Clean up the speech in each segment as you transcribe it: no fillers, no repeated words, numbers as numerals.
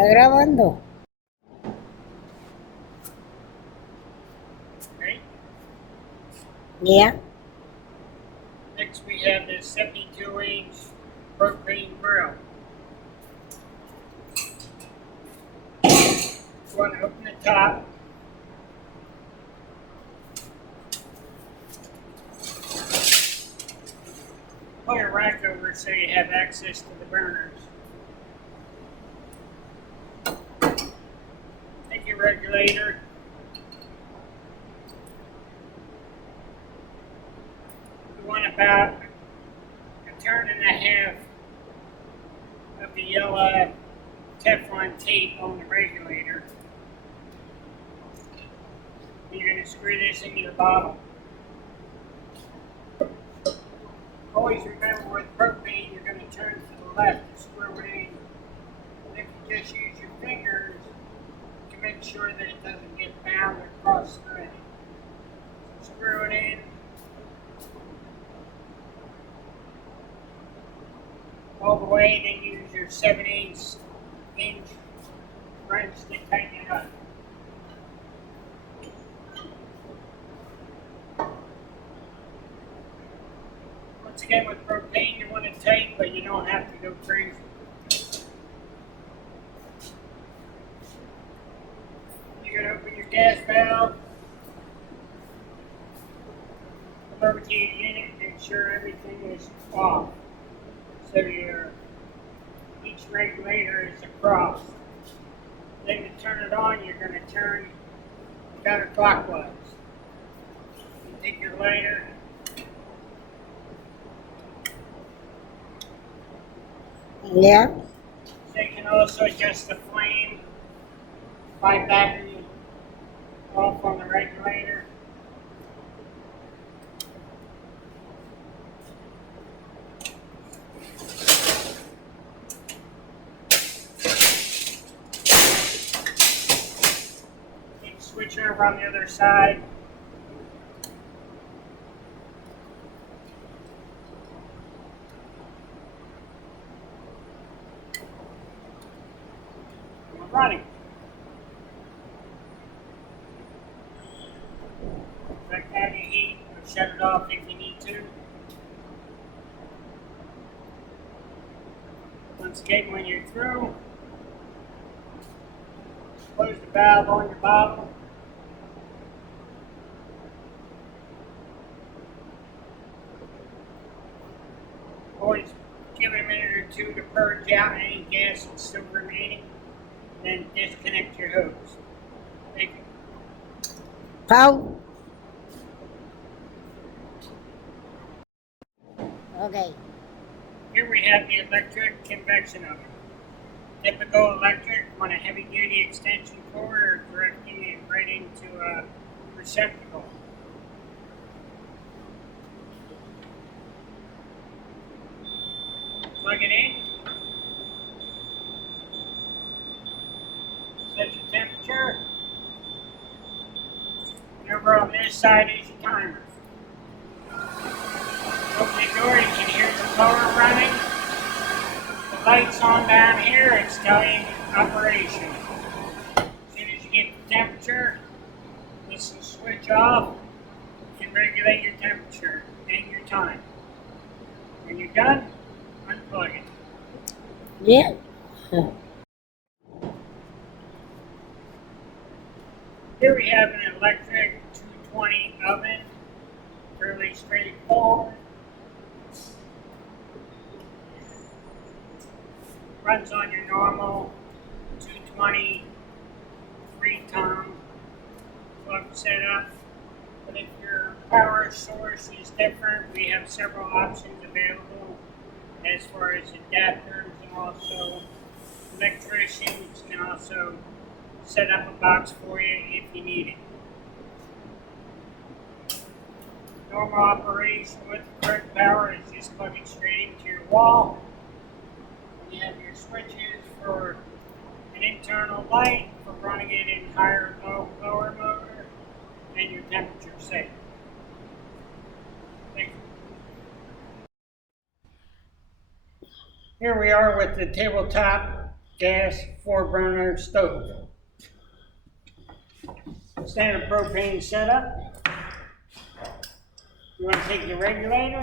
¿Está grabando? Right? Yeah. Next we have this 72-inch propane grill. You want to open the top. Put a rack over so you have access to the burners. Take your regulator. You want about a turn and a half of the yellow Teflon tape on the regulator. You're going to screw this into your bottle. Always remember with propane, you're going to turn to the left to screw it in. And if you just use your fingers, to make sure that it doesn't get bound across the thread. So screw it in. All the way, then use your 7/8 inch wrench to tighten it up. Once again, with propane, you want it tight, but you don't have to go crazy. You're going to open your gas valve, come over to your unit, make sure everything is off. So each regulator is across. Then to turn it on, you're going to turn counterclockwise. You take your lighter, Yeah. so you can also adjust the flame by backing off on the regulator. You can switch over on the other side. And we're running. Back down your heat, or shut it off if you need to. Once again, when you're through, close the valve on your bottle. Always give it a minute or two to purge out any gas that's still remaining, and then disconnect your hose. Thank you. Pau. Okay. Here we have the electric convection oven. Typical electric on a heavy-duty extension cord or directing it right into a receptacle. Plug it in. Set your temperature. And over on this side is your timer. Open the door, you can hear the blower running. The light's on down here, it's telling operation. As soon as you get the temperature, this will switch off and regulate your temperature and your time. When you're done, unplug it. Yeah. Here we have an electric 220 oven, fairly straightforward. Runs on your normal 220 3-ton plug setup. But if your power source is different, we have several options available as far as adapters, and also electricians can also set up a box for you if you need it. Normal operation with the correct power is just plugging straight into your wall. You have your switches for an internal light for running it in higher or lower motor, and your temperature setting. Thank you. Here we are with the tabletop gas 4-burner stove. Standard propane setup. You want to take the regulator,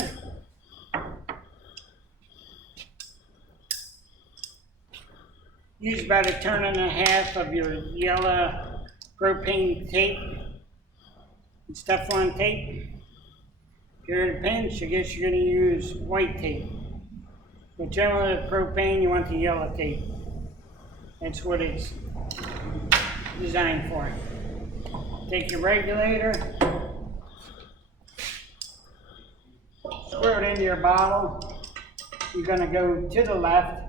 use about 1.5 turns of your yellow propane tape and Teflon tape. If you're at a pinch, I guess you're going to use white tape. But generally with propane, you want the yellow tape. That's what it's designed for. Take your regulator, screw it into your bottle. You're going to go to the left.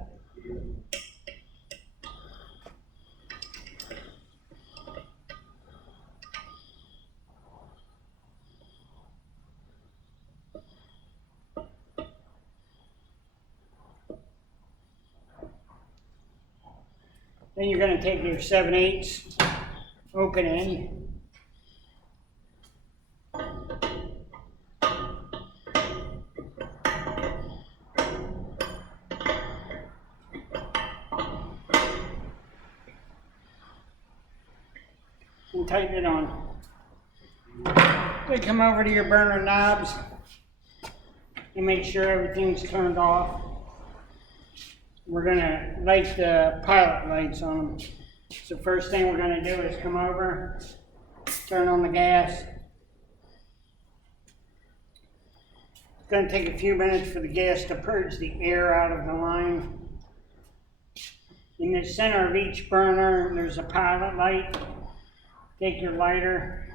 Then you're going to take your 7/8 open end. And tighten it on. Then come over to your burner knobs and make sure everything's turned off. We're going to light the pilot lights on them. So first thing we're going to do is come over, turn on the gas. It's going to take a few minutes for the gas to purge the air out of the line. In the center of each burner, there's a pilot light. Take your lighter.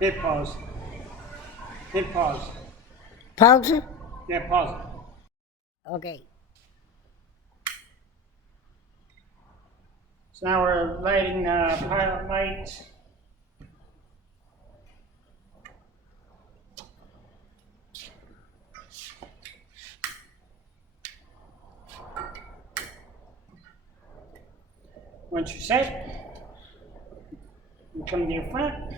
Hit pause. Hit pause. Pause it? Yeah, pause it. Okay. So now we're lighting the pilot lights. Once you're set, you come to your front.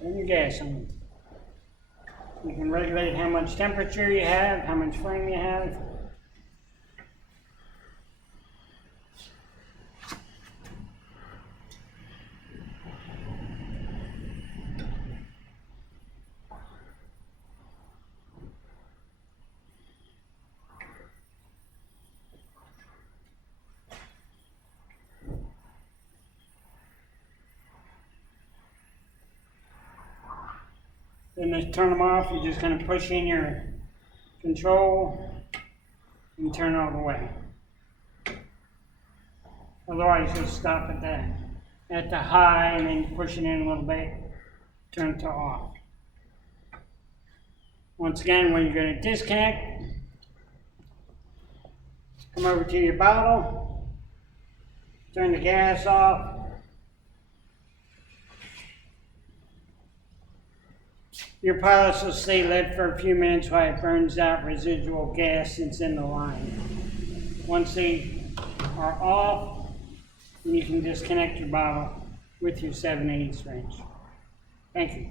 Turn your gas on. You can regulate how much temperature you have, how much flame you have. Then to turn them off, you're just going to push in your control and turn all the way. Otherwise, you'll stop at the high and then push it in a little bit, turn it to off. Once again, when you're going to disconnect, come over to your bottle, turn the gas off. Your pilots will stay lit for a few minutes while it burns out residual gas that's in the line. Once they are off, then you can disconnect your bottle with your 7/8 wrench. Thank you.